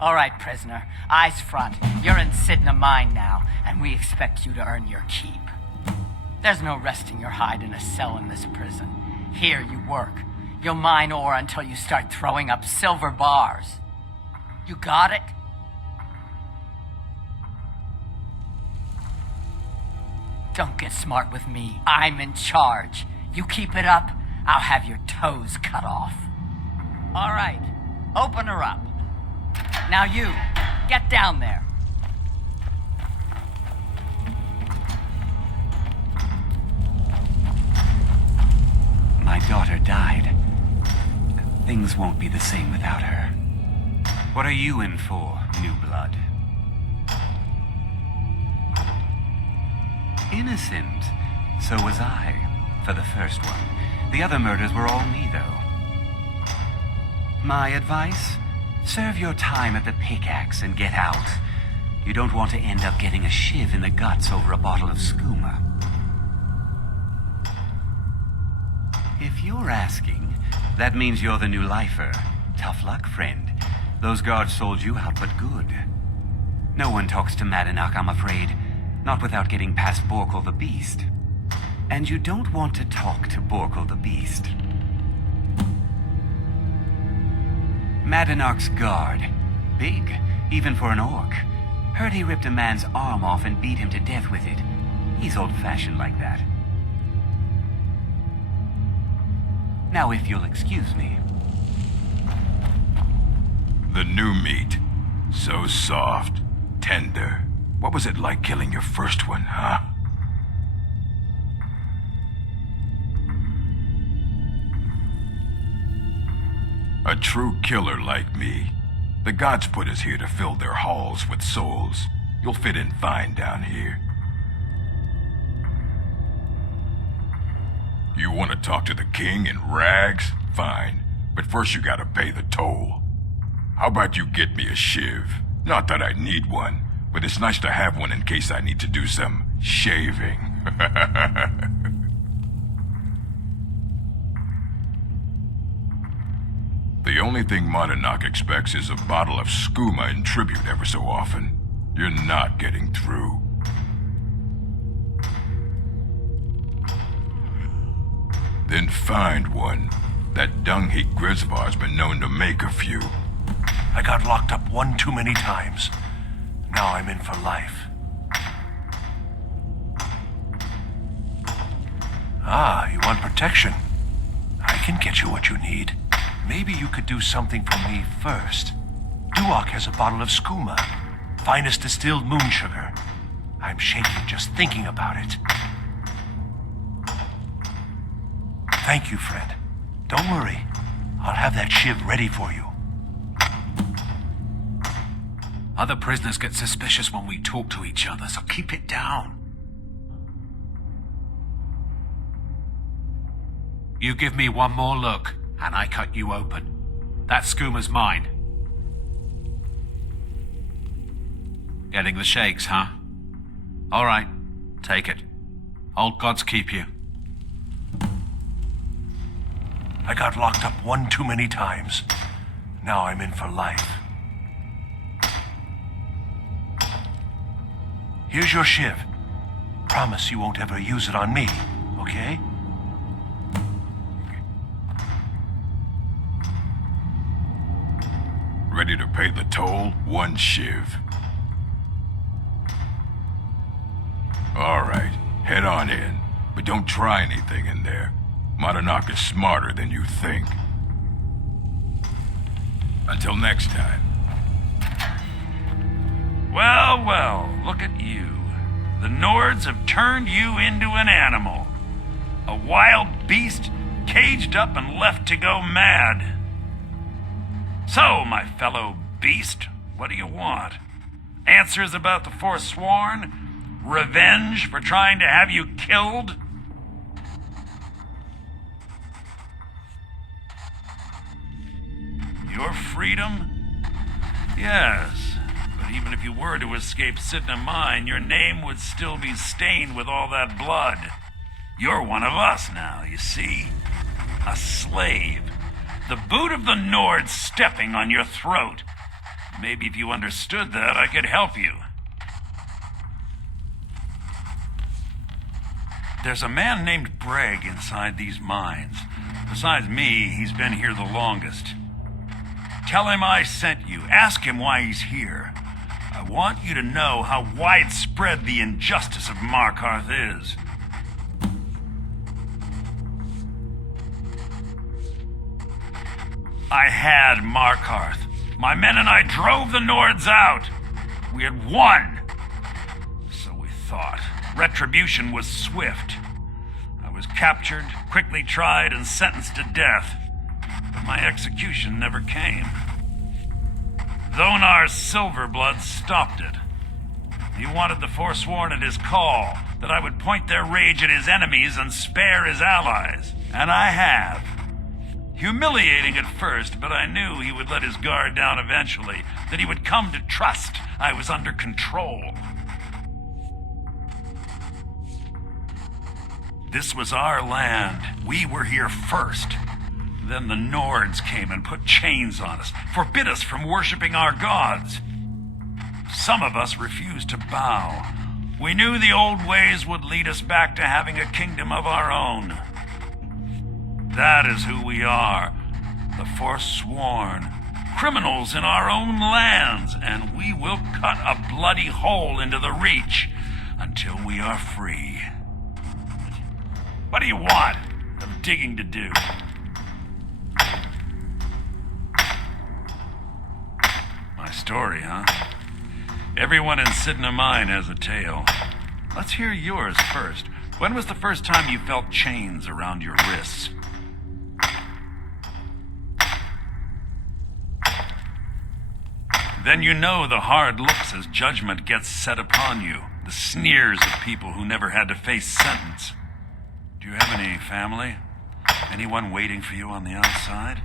All right, prisoner. Eyes front. You're in Cidhna Mine now, and we expect you to earn your keep. There's no resting your hide in a cell in this prison. Here you work. You'll mine ore until you start throwing up silver bars. You got it? Don't get smart with me. I'm in charge. You keep it up, I'll have your toes cut off. All right, open her up. Now you, get down there. My daughter died. Things won't be the same without her. What are you in for, new blood? Innocent. So was I, for the first one. The other murders were all me, though. My advice? Serve your time at the pickaxe and get out. You don't want to end up getting a shiv in the guts over a bottle of skooma. If you're asking, that means you're the new lifer. Tough luck, friend. Those guards sold you out, but good. No one talks to Madanach, I'm afraid. Not without getting past Borkul the Beast. And you don't want to talk to Borkul the Beast. Madanach's guard. Big, even for an orc. Heard he ripped a man's arm off and beat him to death with it. He's old-fashioned like that. Now, if you'll excuse me. The new meat. So soft, tender. What was it like killing your first one, huh? A true killer like me. The gods put us here to fill their halls with souls. You'll fit in fine down here. You want to talk to the king in rags? Fine. But first you gotta pay the toll. How about you get me a shiv? Not that I need one, but it's nice to have one in case I need to do some shaving. The only thing Madanach expects is a bottle of skooma in tribute ever so often. You're not getting through. Then find one. That dung-heap Grisvar's been known to make a few. I got locked up one too many times. Now I'm in for life. Ah, you want protection? I can get you what you need. Maybe you could do something for me first. Duak has a bottle of skooma. Finest distilled moon sugar. I'm shaking just thinking about it. Thank you, friend. Don't worry. I'll have that shiv ready for you. Other prisoners get suspicious when we talk to each other, so keep it down. You give me one more look, and I cut you open. That skooma's mine. Getting the shakes, huh? All right, take it. Old gods keep you. I got locked up one too many times. Now I'm in for life. Here's your shiv. Promise you won't ever use it on me, okay? Ready to pay the toll? One shiv. All right, head on in. But don't try anything in there. Madanach is smarter than you think. Until next time. Well, well, look at you. The Nords have turned you into an animal. A wild beast caged up and left to go mad. So, my fellow beast, what do you want? Answers about the Forsworn? Revenge for trying to have you killed? Your freedom? Yes, but even if you were to escape Cidhna Mine, your name would still be stained with all that blood. You're one of us now, you see? A slave. The boot of the Nords stepping on your throat. Maybe if you understood that, I could help you. There's a man named Braig inside these mines. Besides me, he's been here the longest. Tell him I sent you. Ask him why he's here. I want you to know how widespread the injustice of Markarth is. I had Markarth. My men and I drove the Nords out. We had won. So we thought. Retribution was swift. I was captured, quickly tried, and sentenced to death. But my execution never came. Dhonar's Silverblood stopped it. He wanted the Forsworn at his call, that I would point their rage at his enemies and spare his allies. And I have. Humiliating at first, but I knew he would let his guard down eventually, that he would come to trust I was under control. This was our land. We were here first. Then the Nords came and put chains on us, forbid us from worshiping our gods. Some of us refused to bow. We knew the old ways would lead us back to having a kingdom of our own. That is who we are, the Forsworn, criminals in our own lands, and we will cut a bloody hole into the Reach until we are free. What do you want? I'm digging to do. My story, huh? Everyone in Cidhna Mine has a tale. Let's hear yours first. When was the first time you felt chains around your wrists? Then you know the hard looks as judgment gets set upon you, the sneers of people who never had to face sentence. Do you have any family? Anyone waiting for you on the outside?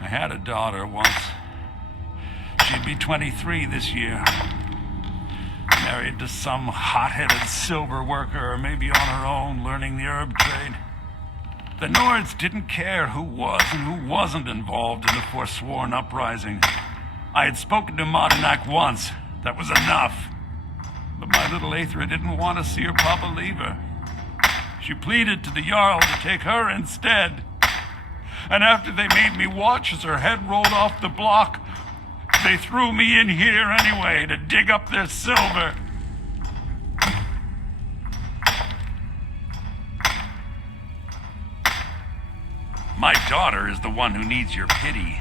I had a daughter once. She'd be 23 this year. Married to some hot-headed silver worker, or maybe on her own, learning the herb trade. The Nords didn't care who was and who wasn't involved in the Forsworn uprising. I had spoken to Madanach once. That was enough. But my little Aethra didn't want to see her papa leave her. She pleaded to the Jarl to take her instead. And after they made me watch as her head rolled off the block, they threw me in here anyway to dig up their silver. My daughter is the one who needs your pity.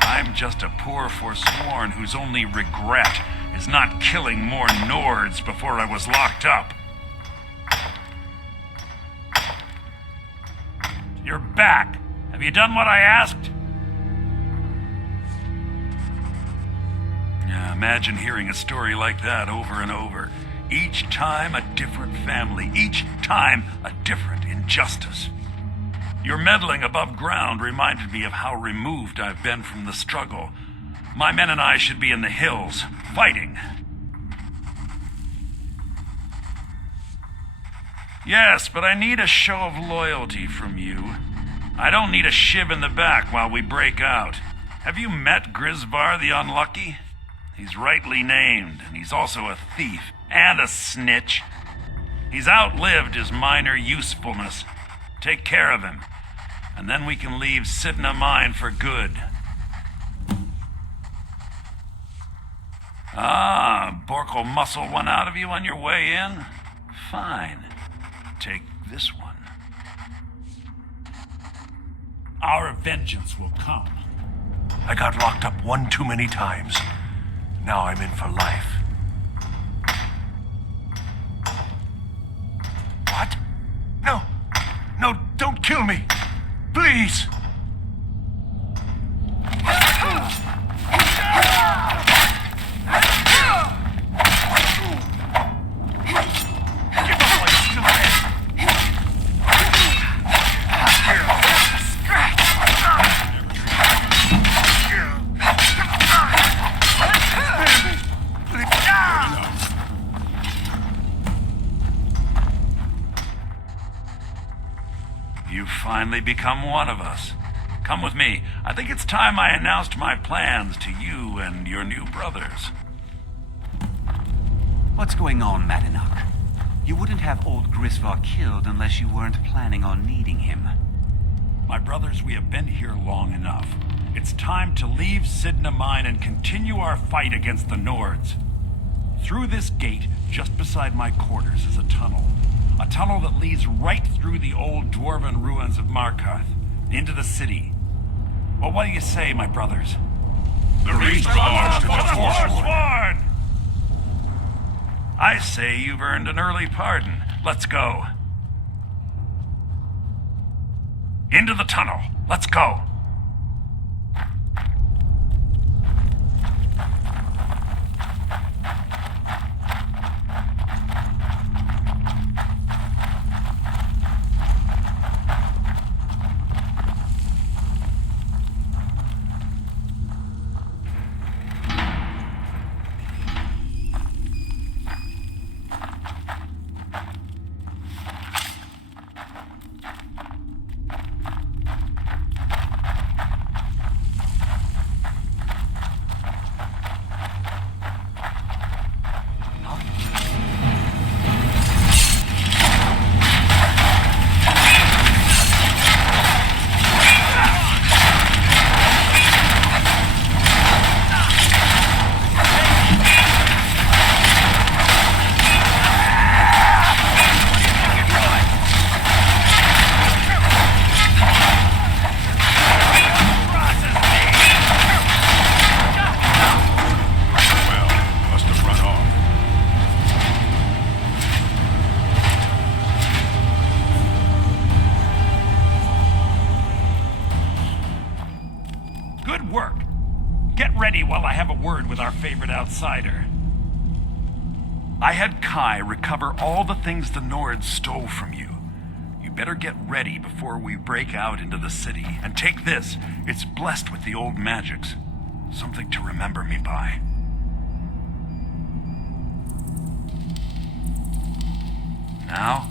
I'm just a poor Forsworn whose only regret is not killing more Nords before I was locked up. You're back. Have you done what I asked? Yeah, imagine hearing a story like that over and over. Each time a different family, each time a different injustice. Your meddling above ground reminded me of how removed I've been from the struggle. My men and I should be in the hills, fighting. Yes, but I need a show of loyalty from you. I don't need a shiv in the back while we break out. Have you met Grisvar the Unlucky? He's rightly named, and he's also a thief and a snitch. He's outlived his minor usefulness. Take care of him, and then we can leave Cidhna Mine for good. Ah, Bork will muscle one out of you on your way in? Fine. Take this one. Our vengeance will come. I got locked up one too many times. Now I'm in for life. What? No. No, don't kill me. Please. finally become one of us. Come with me. I think it's time I announced my plans to you and your new brothers. What's going on, Madanach? You wouldn't have old Grisvar killed unless you weren't planning on needing him. My brothers, we have been here long enough. It's time to leave Cidhna Mine and continue our fight against the Nords. Through this gate, just beside my quarters, is a tunnel. A tunnel that leads right through the old dwarven ruins of Markarth, into the city. Well, what do you say, my brothers? The race belongs to the Forsworn. Forsworn! I say you've earned an early pardon. Let's go. Into the tunnel. Let's go. Good work. Get ready while I have a word with our favorite outsider. I had Kai recover all the things the Nords stole from you. You better get ready before we break out into the city. And take this. It's blessed with the old magics. Something to remember me by. Now,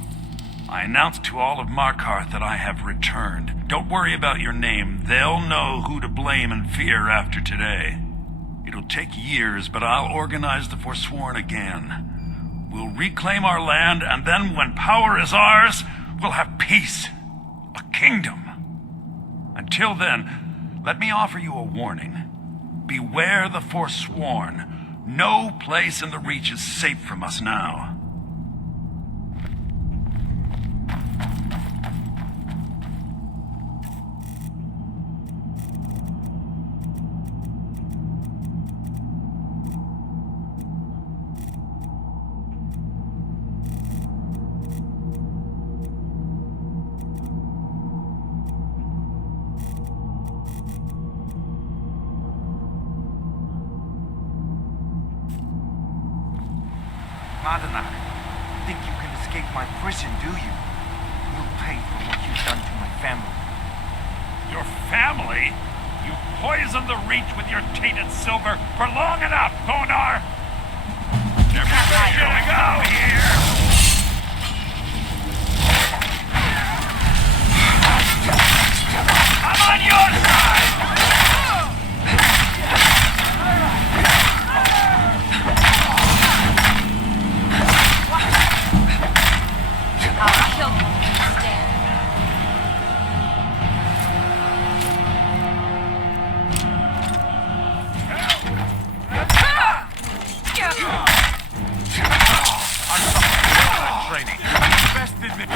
I announce to all of Markarth that I have returned. Don't worry about your name. They'll know who to blame and fear after today. It'll take years, but I'll organize the Forsworn again. We'll reclaim our land, and then when power is ours, we'll have peace. A kingdom. Until then, let me offer you a warning. Beware the Forsworn. No place in the Reach is safe from us now. Madanach, think you can escape my prison, do you? You'll pay for what you've done to my family. Your family? You poisoned the Reach with your tainted silver for long enough, Bonar! Never let you go here! I'm on your side! I'll kill you if you stand. I'm training. Invested in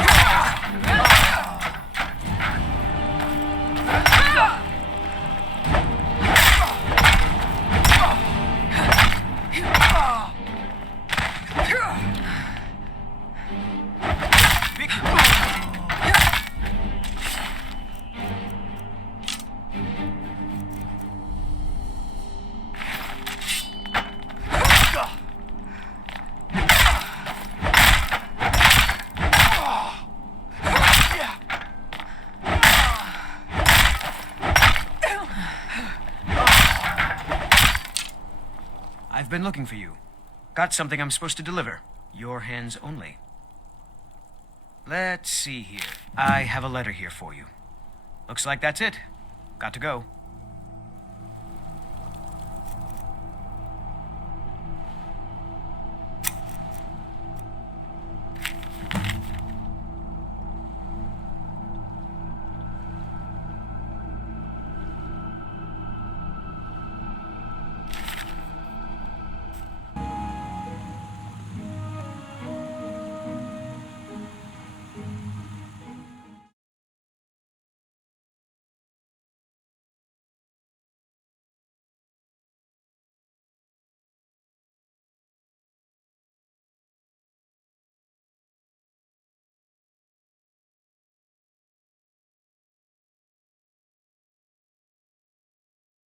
I've been looking for you. Got something I'm supposed to deliver. Your hands only. Let's see here. I have a letter here for you. Looks like that's it. Got to go.